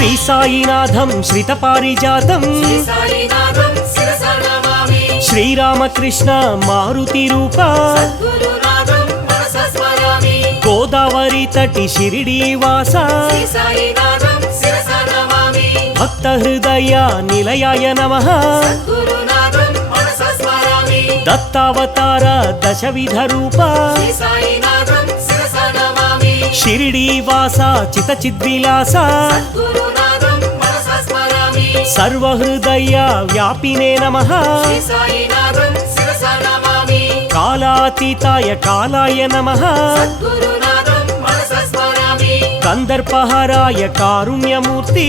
శ్రీ సాయినాథం శ్రితపారిజాతం శ్రీరామకృష్ణ మారుతి రూప గోదావరి తటి షిరిడీ వాస భక్త హృదయ నిలయాయ నమః దత్తావతార దశవిధ రూప షిరిడీ వాస చిత చిద్విలాస సర్వహృదయ వ్యాపినే నమః కాలాతీతాయ కాలాయ నమః గంధర్పహారాయ కారుణ్యమూర్తి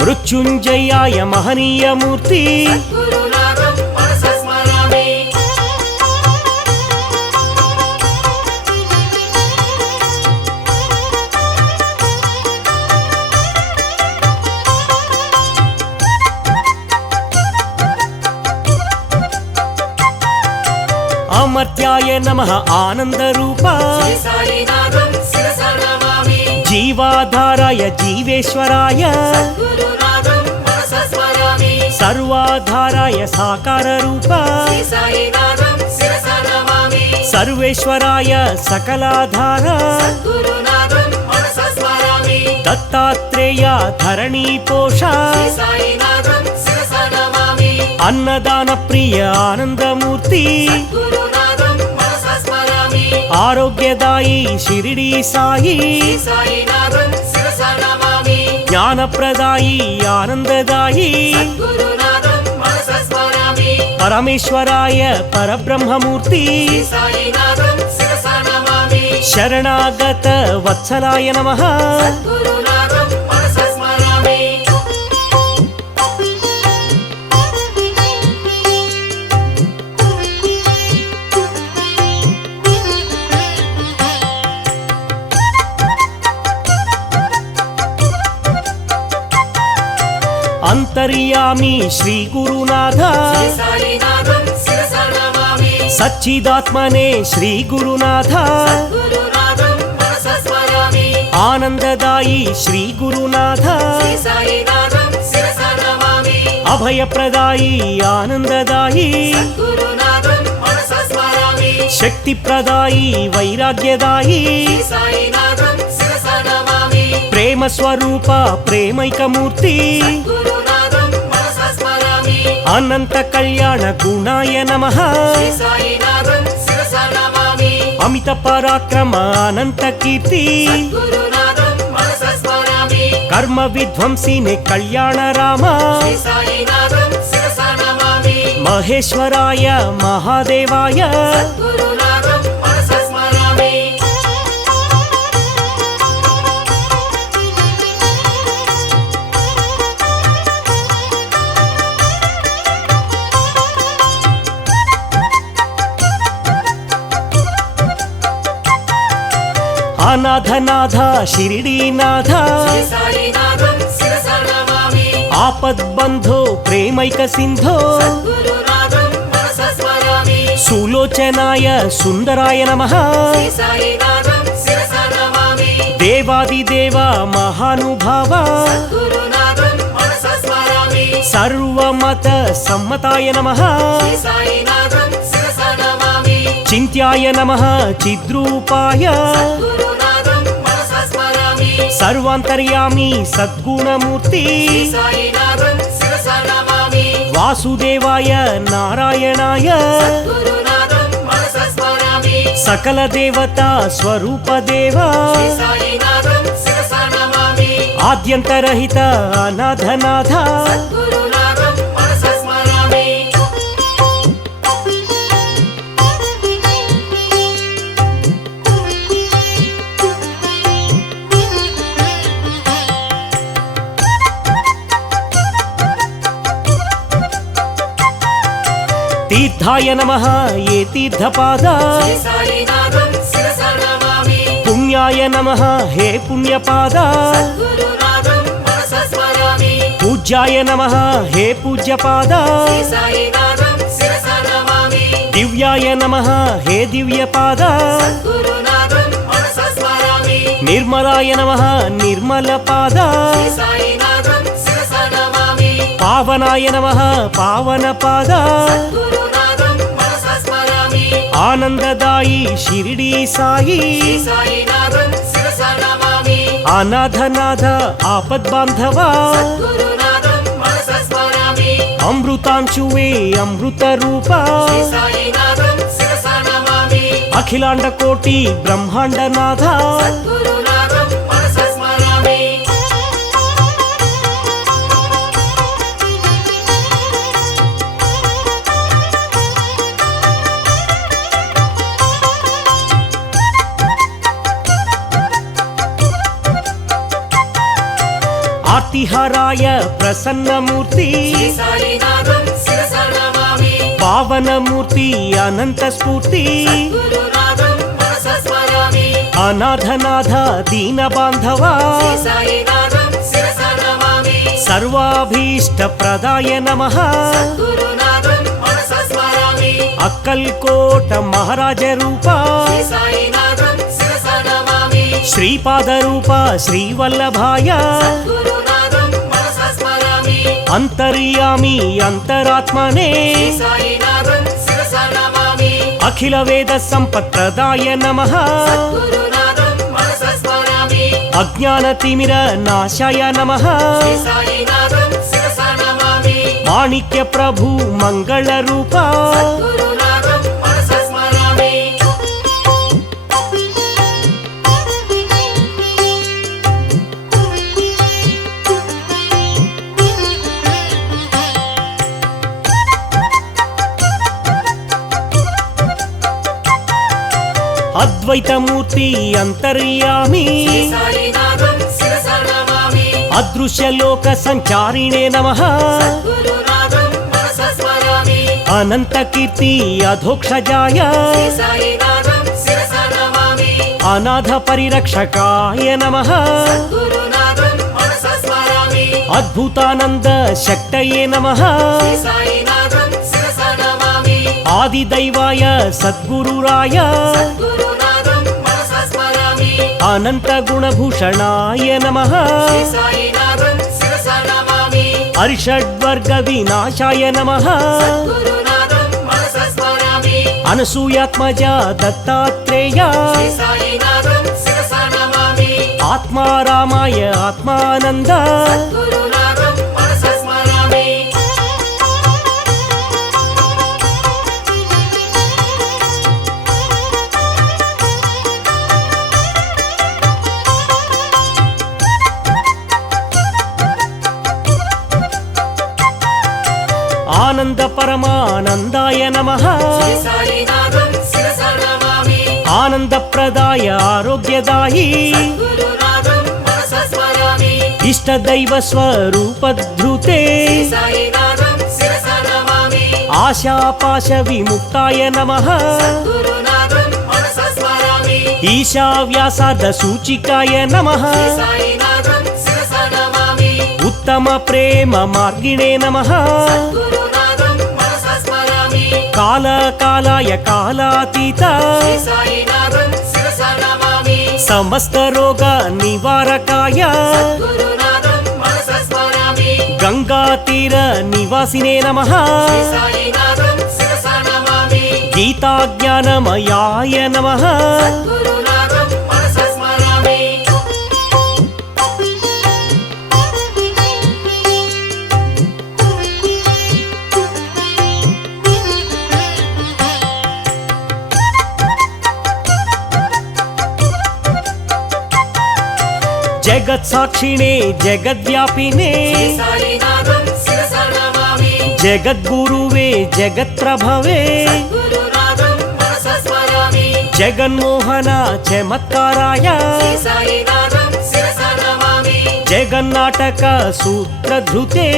మృత్యుంజయాయ మహనీయమూర్తి అమర్త్యాయ నమః ఆనందరూప జీవాధారాయ జీవేశ్వరాయ సర్వాధారాయ సాకార రూప సర్వేశ్వరాయ సకలాధార దత్తాత్రేయ ధరణీ పోష అన్నదాన ప్రియ ఆనందమూర్తి ఆరోగ్యదాయి షిరిడీ సాయి జ్ఞానప్రదాయి ఆనందదాయి పరమేశ్వరాయ పరబ్రహ్మమూర్తి శరణాగత వత్సలాయ నమః అంతర్యామి శ్రీ గురునాథ సచ్చిదాత్మనే శ్రీ గురునాథ ఆనందదాయి శ్రీ గురునాథ అభయప్రదాయి ఆనందదాయి శక్తిప్రదాయి వైరాగ్యదాయి ప్రేమ స్వరూప ప్రేమైకమూర్తి అనంత కళ్యాణ గుణాయ నమః అమిత పరాక్రమ అనంత కీర్తి కర్మ విధ్వంసినే కళ్యాణ రామ మహేశ్వరాయ మహాదేవాయ అనాథనాథ షిరిడీనాథ ఆపద్బంధో ప్రేమైక సింధో సులోచనాయ సుందరాయ నమః దేవాదిదేవ మహానుభావ సర్వమత సమ్మతాయ నమః చింత్యాయ నమః చిద్రూపాయ సర్వాంతర్యామి సద్గుణమూర్తి వాసుదేవాయ నారాయణాయ సకల దేవతా స్వరూప దేవా ఆద్యంతరహిత అనాథనాథ తీర్థాయ నమః ఏ తీర్థపాద పుణ్యాయ నమః హే పుణ్యపాద పూజ్యాయ నమః హే పూజ్యపాద దివ్యాయ నమః హే దివ్యపాద నిర్మలాయ నమః నిర్మలపాద శ్రీ సాయినాథం శిరసా నమామి పావనాయ నమః పావనపాద సద్గురునాథం మనసా స్మరామి ఆనందదాయి షిరిడి సాయి శ్రీ సాయినాథం శిరసా నమామి అనాథనాథ ఆపద్బాంధవా సద్గురునాథం మనసా స్మరామి అమృతాంశువే అమృత రూప శ్రీ సాయినాథం శిరసా నమామి అఖిలాండ కోటి బ్రహ్మాండనాథ సద్గురునాథం మనసా స్మరామి ఆర్తిహారాయ ప్రసన్నమూర్తి శ్రీ సాయినాథం శిరసా నమామి పావనమూర్తి అనంత స్ఫూర్తి సద్గురునాథం మనసా స్మరామి అనాథనాథ దీన బాంధవా శ్రీ సాయినాథం శిరసా నమామి సర్వాభీష్ట ప్రదాయ నమః సద్గురునాథం మనసా స్మరామి అక్కల్కోట మహారాజ రూప శ్రీ సాయినాథం శిరసా నమామి శ్రీపాద రూప శ్రీవల్లభాయ సద్గురునాథం మనసా స్మరామి అంతర్యామి అంతరాత్మనే శ్రీ సాయినాథం శిరసా నమామి అఖిల వేద సంపత్ప్రదాయ నమః సద్గురునాథం మనసా స్మరామి అజ్ఞాన తిమిర నాశాయ నమః శ్రీ సాయినాథం శిరసా నమామి మాణిక్య ప్రభు మంగళ రూప సద్గురునాథం మనసా స్మరామి అద్వైతమూర్తి అంతర్యామి శ్రీ సాయినాథం శిరసా నమామి అదృశ్యలోక సంచారిణే నమః సద్గురునాథం మనసా స్మరామి అనంత కీర్తి అధోక్షజాయ శ్రీ సాయినాథం శిరసా నమామి అనాథ పరిరక్షకాయ నమః సద్గురునాథం మనసా స్మరామి అద్భుతానంద శక్తయే నమః శ్రీ సాయినాథం శిరసా నమామి ఆదిదైవాయ సద్గురురాయ సద్గురునాథం మనసా స్మరామి అనంత గుణభూషణాయ నమః శ్రీ సాయినాథం శిరసా నమామి అరిషడ్వర్గ వినాశాయ నమః సద్గురునాథం మనసా స్మరామి అనసూయాత్మజ దత్తాత్రేయ శ్రీ సాయినాథం శిరసా నమామి ఆత్మారామాయ ఆత్మానంద సద్గురునాథం మనసా స్మరామి ఆనంద పరమానందాయ నమః శ్రీ సాయినాథం శిరసా నమామి ఆనందప్రదాయ ఆరోగ్యదాయి గురునాథం మనసా స్మరామి ఇష్టదైవ స్వరూపధృతే శ్రీ సాయినాథం శిరసా నమామి ఆశాపాశ విముక్తాయ నమః గురునాథం మనసా స్మరామి ఈశావ్యాసార్థ సూచికాయ నమః శ్రీ సాయినాథం శిరసా నమామి ఉత్తమ ప్రేమ మార్గిణే నమః గురునాథం మనసా స్మరామి కాలకాలాయ కాలాతీత శ్రీ సాయినాథం శిరసా నమామి సమస్త రోగ నివారకాయ గురునాథం మనసా స్మరామి గంగా తీర నివాసినే నమః శ్రీ సాయినాథం శిరసా నమామి గీతాజ్ఞానమయాయ నమః గురునాథం మనసా స్మరామి జగత్సాక్షిణే జగద్వ్యాపినే శ్రీ సాయినాథం శిరసా నమామి జగద్గురువే జగత్ప్రభవే గురునాథం మనసా స్మరామి జగన్మోహన చమత్కారాయ శ్రీ సాయినాథం శిరసా నమామి జగన్నాటక సూత్రధృతే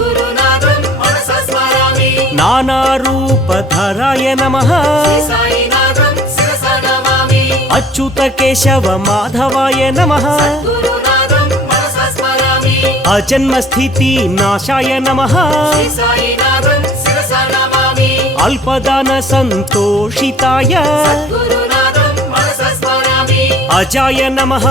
గురునాథం మనసా స్మరామి నానారూపధరాయ నమః శ్రీ సాయినాథం శిరసా నమామి అచ్యుత కేశవ మాధవాయ నమః గురునాథం మనసా స్మరామి అజన్మ స్థితి నాశాయ నమః శ్రీ సాయినాథం శిరసా నమామి అల్పదాన సంతోషితాయ గురునాథం మనసా స్మరామి स्मरामि अजाय नमः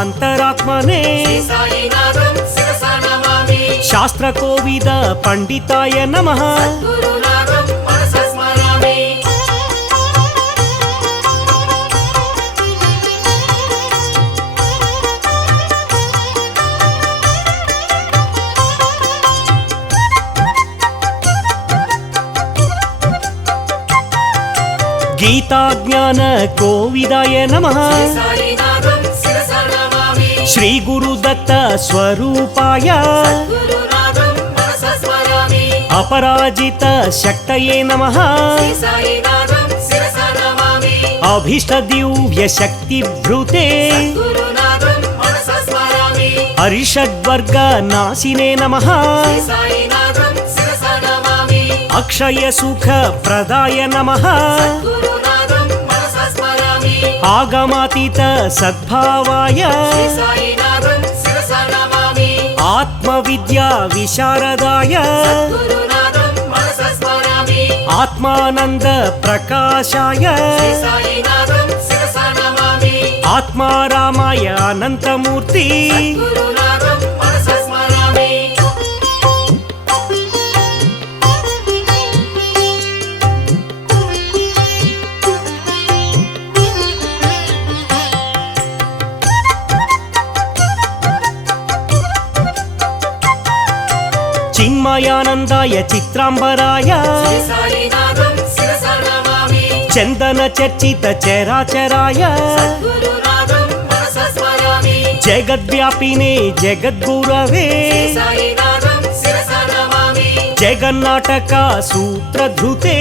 अंतरात्मने श्री साईनाथं शिरसा नमामि शास्त्रकोविद पंडिताय नमः गुरुनाथं मनसा स्मरामि गीताज्ञान कोविदाय नमः श्री साईनाथं शिरसा नमामि श्री गुरुदत्त स्वरूपाय गुरुनाथं मनसा स्मरामि अपराजित शक्तये नमः श्री साईनाथं शिरसा नमामि अभीष्ट दिव्य शक्ति भृते गुरुनाथं मनसा स्मरामि अरिषड्वर्ग नाशिने नमः श्री साईनाथं शिरसा नमामि अक्षय सुख प्रदाय नमः गुरुनाथं मनसा स्मरामि आगमातीत सद्भावाय श्री साईनाथं शिरसा नमामि आत्मविद्या विशारदाय गुरुनाथं मनसा स्मरामि आत्मानंद प्रकाशाय श्री साईनाथं शिरसा नमामि आत्मारामाय अनंतमूर्ति गुरुनाथं मनसा स्मरामि चिन्मयानंदाय चित्रांबराय श्री साईनाथं शिरसा नमामि चंदन चर्चित चराचराय गुरुनाथं मनसा स्मरामि जगद्व्यापिने जगद्गुरवे श्री साईनाथं शिरसा नमामि जगन्नाटक सूत्रधृते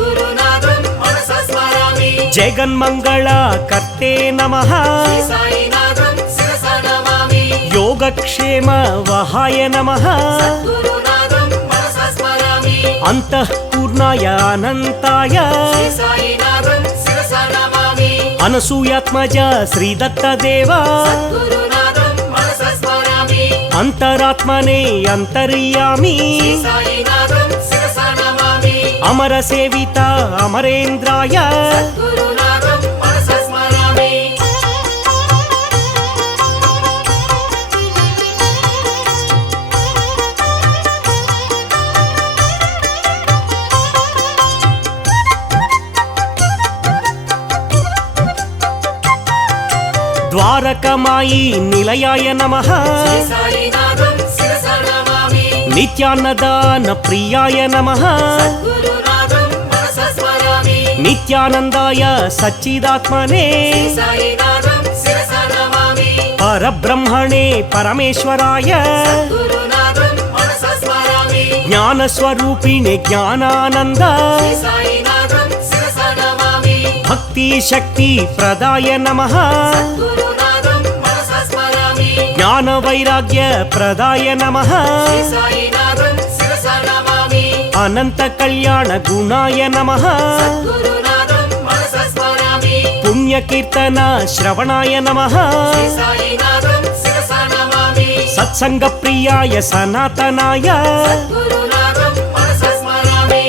गुरुनाथं मनसा स्मरामि जगन्मंगल कर्ते नमः श्री साईनाथं शिरसा नमामि योगक्षेम वहाय नमः गुरुनाथं मनसा स्मरामि अंतःपूर्णाय अनंताय श्री साईनाथं शिरसा नमामि अनसूयात्मज श्रीदत्तदेव गुरुनाथं मनसा स्मरामि अंतरात्मने अंतर्यामी श्री साईनाथं शिरसा नमामि अमरसेविता अमरेन्द्राय गुरुनाथं मनसा स्मरामि द्वारकमायी निलयाय नमः श्री साईनाथं शिरसा नमामि नित्यान्नदान प्रियाय नमः गुरुनाथं मनसा स्मरामि नित्यानंदाय सच्चिदात्मने श्री साईनाथं शिरसा नमामि परब्रह्मणे परमेश्वराय गुरुनाथं मनसा स्मरामि ज्ञानस्वरूपिणे ज्ञानानंद श्री साईनाथं शिरसा नमामि भक्ति शक्ति प्रदाय नमः गुरुनाथं मनसा स्मरामि ज्ञान वैराग्य प्रदाय नमः श्री साईनाथं शिरसा नमामि अनंत कल्याण गुणाय नमः गुरुनाथं मनसा स्मरामि पुण्य कीर्तन श्रवणाय नमः श्री साईनाथं शिरसा नमामि सत्संग प्रियाय सनातनाय गुरुनाथं मनसा स्मरामि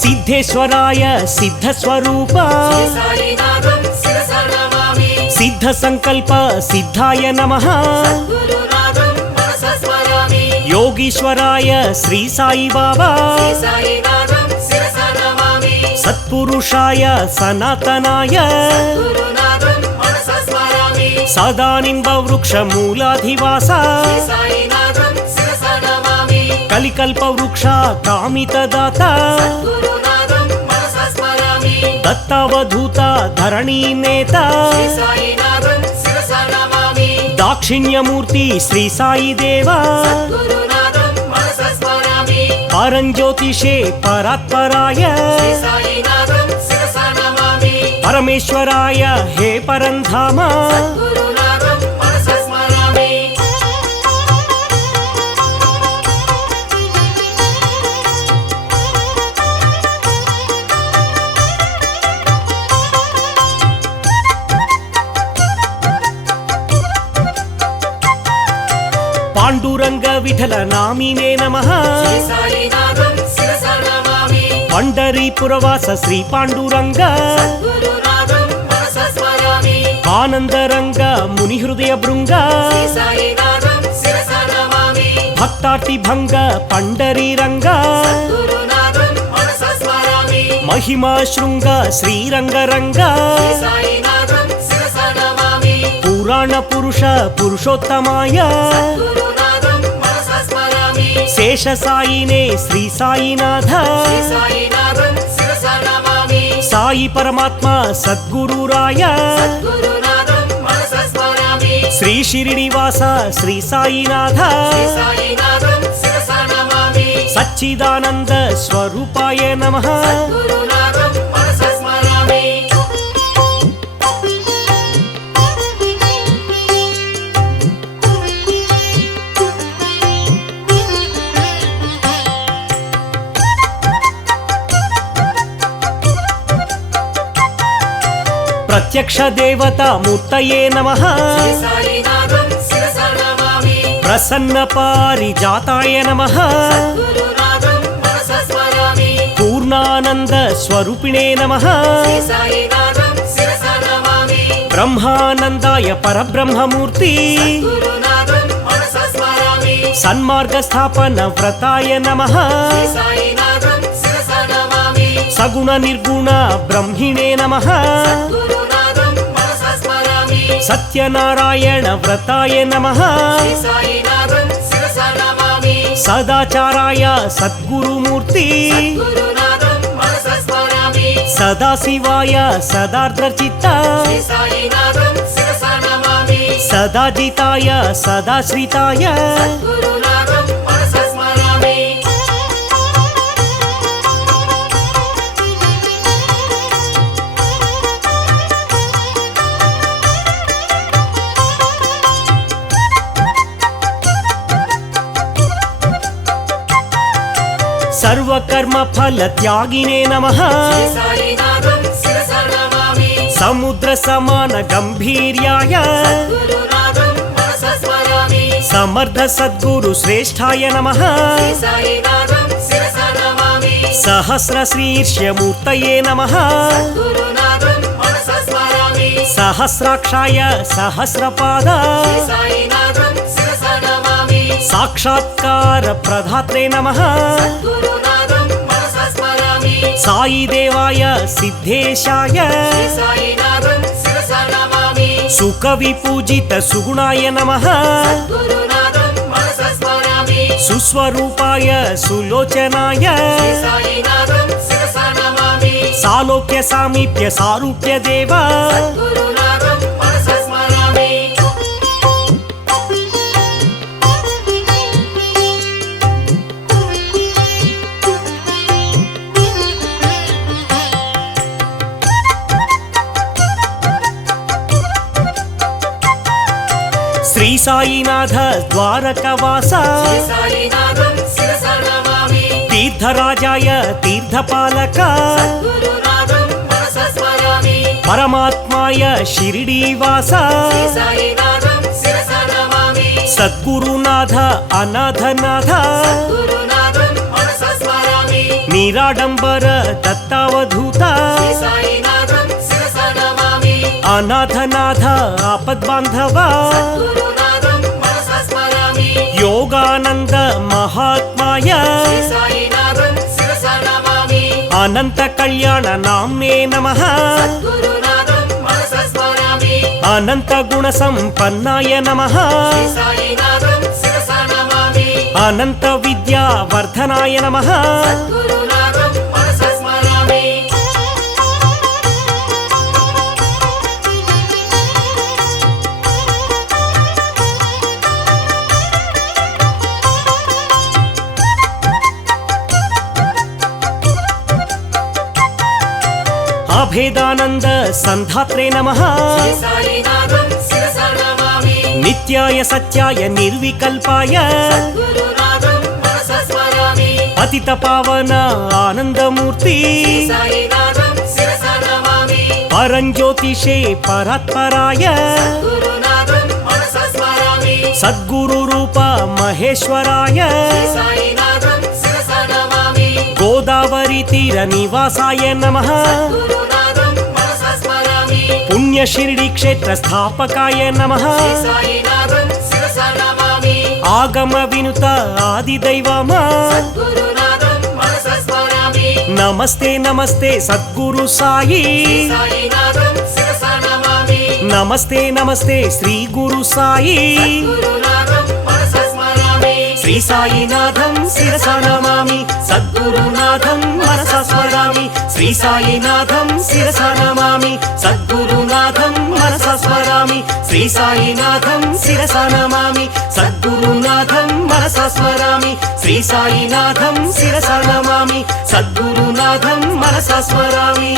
सिद्धेश्वराय सिद्धस्वरूप श्री साईनाथं शिरसा नमामि सिद्ध संकल्प सिद्धाय नमः गुरुनाथं मनसा स्मरामि योगीश्वराय श्री साई बाबा श्री साईनाथं शिरसा नमामि सत्पुरुषाय सनातनाय गुरुनाथं मनसा स्मरामि सदानिम्ब वृक्ष मूलाधिवास श्री साईनाथं शिरसा नमामि कलिकल्प वृक्ष कामितदाता गुरुनाथं मनसा स्मरामि दत्तावधूत धरणी नेता श्री साईनाथं शिरसा नमामि दाक्षिण्यमूर्ति श्री साई देवा गुरुनाथं मनसा स्मरामि परञ्ज्योतिषे परात्पराय श्री साईनाथं शिरसा नमामि परमेश्वराय हे परन्धाम गुरुनाथं मनसा स्मरामि पाण्डुरङ्ग विठल नामिने नमः श्री साईनाथं शिरसा नमामि पण्डरीपुरवास श्री पाण्डुरङ्ग गुरुनाथं मनसा स्मरामि आनन्दरङ्ग मुनिहृदय भृङ्ग श्री साईनाथं शिरसा नमामि भक्तार्तिभङ्ग पण्डरीरङ्ग गुरुनाथं मनसा स्मरामि महिमा शृङ्ग श्रीरङ्गरङ्ग श्री साईनाथं शिरसा नमामि पुराण पुरुष पुरुषोत्तमाय गुरुनाथं मनसा स्मरामि शेषसायिने श्री साईनाथ श्री साईनाथं शिरसा नमामि साई परमात्मा सद्गुरुराय गुरुनाथं मनसा स्मरामि श्री शिरिडिवास श्री साईनाथ श्री साईनाथं शिरसा नमामि सच्चिदानन्द स्वरूपाय नमः गुरुनाथं मनसा स्मरामि प्रत्यक्ष देवता मूर्तये नमः श्री साईनाथं शिरसा नमामि प्रसन्न पारिजाताय नमः गुरुनाथं मनसा स्मरामि पूर्णानन्द स्वरूपिणे नमः श्री साईनाथं शिरसा नमामि ब्रह्मानन्दाय परब्रह्ममूर्ति गुरुनाथं मनसा स्मरामि सन्मार्ग स्थापन व्रताय नमः श्री साईनाथं शिरसा नमामि सगुण निर्गुण ब्रह्मिणे नमः गुरुनाथं मनसा स्मरामि सत्यनारायण व्रताय नमः श्री साईनाथं शिरसा नमामि सदाचाराय सद्गुरुमूर्ति गुरुनाथं मनसा स्मरामि सदाशिवाय सदार्द्रचित्त श्री साईनाथं शिरसा नमामि सदाजिताय सदाश्रिताय गुरुनाथं मनसा स्मरामि सर्वकर्म फल त्यागिने नमः श्री साईनाथं शिरसा नमामि समुद्र समान गंभीर्याय गुरुनाथं मनसा स्मरामि समर्थ सद्गुरु श्रेष्ठाय नमः श्री साईनाथं शिरसा नमामि सहस्र शीर्ष्य मूर्तये नमः गुरुनाथं मनसा स्मरामि सहस्राक्षाय सहस्रपाद श्री साईनाथं शिरसा नमामि साक्षात्कार प्रदात्रे नमः गुरुनाथं मनसा स्मरामि साई देवाय सिद्धेशाय श्री साईनाथं शिरसा नमामि सुख विपूजित सुगुणाय नमः गुरुनाथं मनसा स्मरामि सुस्वरूपाय सुलोचनाय श्री साईनाथं शिरसा नमामि सालोक्य सामीप्य सारूप्य देव गुरुनाथं मनसा स्मरामि श्री साईनाथ द्वारकवास श्री साईनाथं शिरसा नमामि तीर्थराजाय तीर्थपालक गुरुनाथं मनसा स्मरामि परमात्माय शिरिडीवास श्री साईनाथं शिरसा नमामि सद्गुरुनाथ अनाथनाथ गुरुनाथं मनसा स्मरामि निराडंबर दत्तावधूत श्री साईनाथं शिरसा नमामि अनाथनाथ आपद्बांधव गुरुनाथं मनसा स्मरामि योगानंद महात्माय श्री साईनाथं शिरसा नमामि अनंत कल्याण नाम्ने नमः गुरुनाथं मनसा स्मरामि अनंत गुण संपन्नाय नमः श्री साईनाथं शिरसा नमामि अनंत विद्या वर्धनाय नमः गुरुनाथं मनसा स्मरामि अभेदानंद संधात्रे नमः श्री साईनाथं शिरसा नमामि नित्याय सत्याय निर्विकल्पाय गुरुनाथं मनसा स्मरामि पतित पावन आनंदमूर्ति श्री साईनाथं शिरसा नमामि परंज्योतिषे परात्पराय गुरुनाथं मनसा स्मरामि सद्गुरु स्वरूप महेश्वराय శ్రీ సాయినాథం శిరస నమామి गोदावरी तीर निवासाय नमः గురునాథం మనస స్మరామి पुण्य शिरडी क्षेत्र स्थापकाय नमः శ్రీ సాయినాథం శిరస నమామి आगम विनुत आदिदैवम గురునాథం మనస స్మరామి नमस्ते नमस्ते सद्गुरु साई శ్రీ సాయినాథం శిరస నమామి नमस्ते नमस्ते श्री गुरु साई గురునాథం మనస స్మరామి श्री साईनाथं शिरसा नमामि सद्गुरुनाथं मनसा स्मरामि श्री साईनाथं शिरसा नमामि सद्गुरुनाथं मनसा स्मरामि श्री साईनाथं शिरसा नमामि सद्गुरुनाथं मनसा स्मरामि श्री साईनाथं शिरसा नमामि सद्गुरुनाथं मनसा स्मरामि।